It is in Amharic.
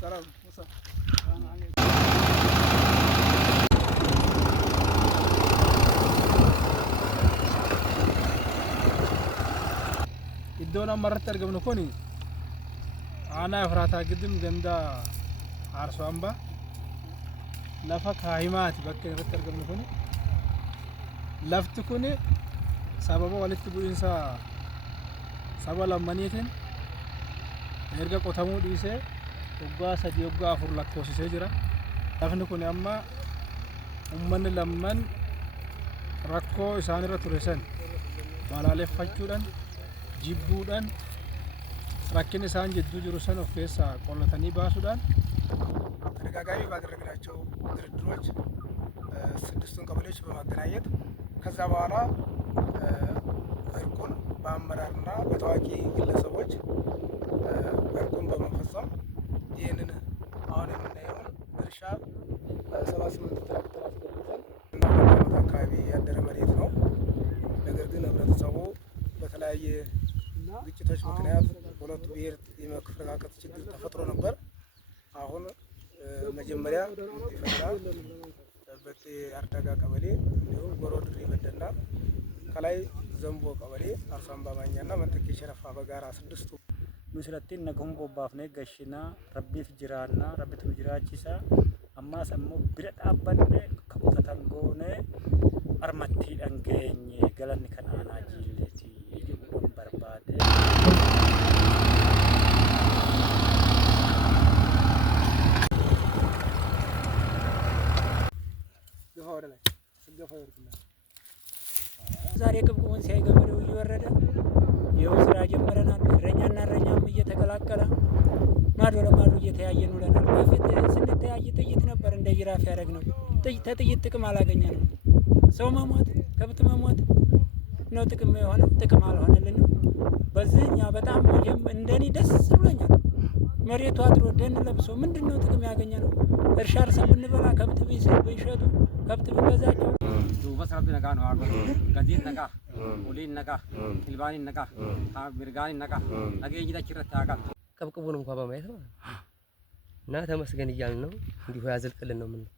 Karam Musa. Iddoon amma irratti argamnu kun aanaa Efraataa Giddim ganda Arsoo Ambaa lafa kaahimaati bakka irratti argamnu kun. Lafti kun sababa walitti bu'iinsa saba lamaniitiin erga qotamuu dhiisee waggaa 3 waggaa 4 lakkoofsisee jira. Lafni kun amma uummanni lamman rakkoo isaan irra ture san balaaleffachuudhaan jibbuudhaan rakkin isaan jidduu jiru san of keessaa qollatanii baasuudhaan ተደጋጋሚ ባደረግናቸው ድርድሮች ስድስቱን ቀበሌዎች በማገናኘት ከዛ በኋላ እርቁን በአመራርና በታዋቂ ግለሰቦች እርቁን በመፈጸም ይህንን አሁን የምናየውን እርሻ 78 ትራክተር አስገብተን እና ሁለት አካባቢ ያደረ መሬት ነው። ነገር ግን ህብረተሰቡ በተለያየ ግጭቶች ምክንያት ሁለቱ ብሔር የመፈረካከት ችግር ተፈጥሮ ነበር። አሁን መጀመሪያ ይፈታል በቴ አርዳጋ ቀበሌ እንዲሁም ጎሮድሪ በደና ከላይ ዘንቦ ቀበሌ አርሶ አምባ ማኛና መንተኬ ሸረፋ በጋራ ስድስቱ ምስለቲን ነጉም ቦባፍኔ ገሽና ረቢፍ ጅራና ረቢቱ ጅራቺሳ አማ ሰሙ ብረጣባን ከቆተንጎነ አርማቲ አንገኝ ገለን ከናና ጂሌቲ ይሁን በርባደ ዛሬ ቅብቁን ሲያይ ገበሬው እየወረደ ይኸው ስራ ጀመረናል። እረኛና እረኛም እየተቀላቀለ ማዶ ለማዶ እየተያየን ውለናል። በፊት ስንተያይ ጥይት ነበር እንደ ጅራፍ ያደረግነው። ጥይት ጥቅም አላገኘንም። ሰው መሞት ከብት መሞት ነው ጥቅም የሆነው፣ ጥቅም አልሆነልንም። በዚህኛ በጣም እንደኔ ደስ ብሎኛል። መሬቱ አጥሮ ደን ለብሶ ምንድነው ጥቅም ያገኘነው? እርሻ አርሰን ብንበላ ከብት ቢሸጡ ከብት ቢገዛቸው duuba rabbi nagaa nu haa gadiin nagaa uliin nagaa ilbaanin nagaa mirgaanin nagaa nageenyi achirratti haa qabu ቀብቅቡን እንኳን በማየት ነው እና ተመስገን እያልን ነው። እንዲሁ ያዘልቅልን ነው ምን ነው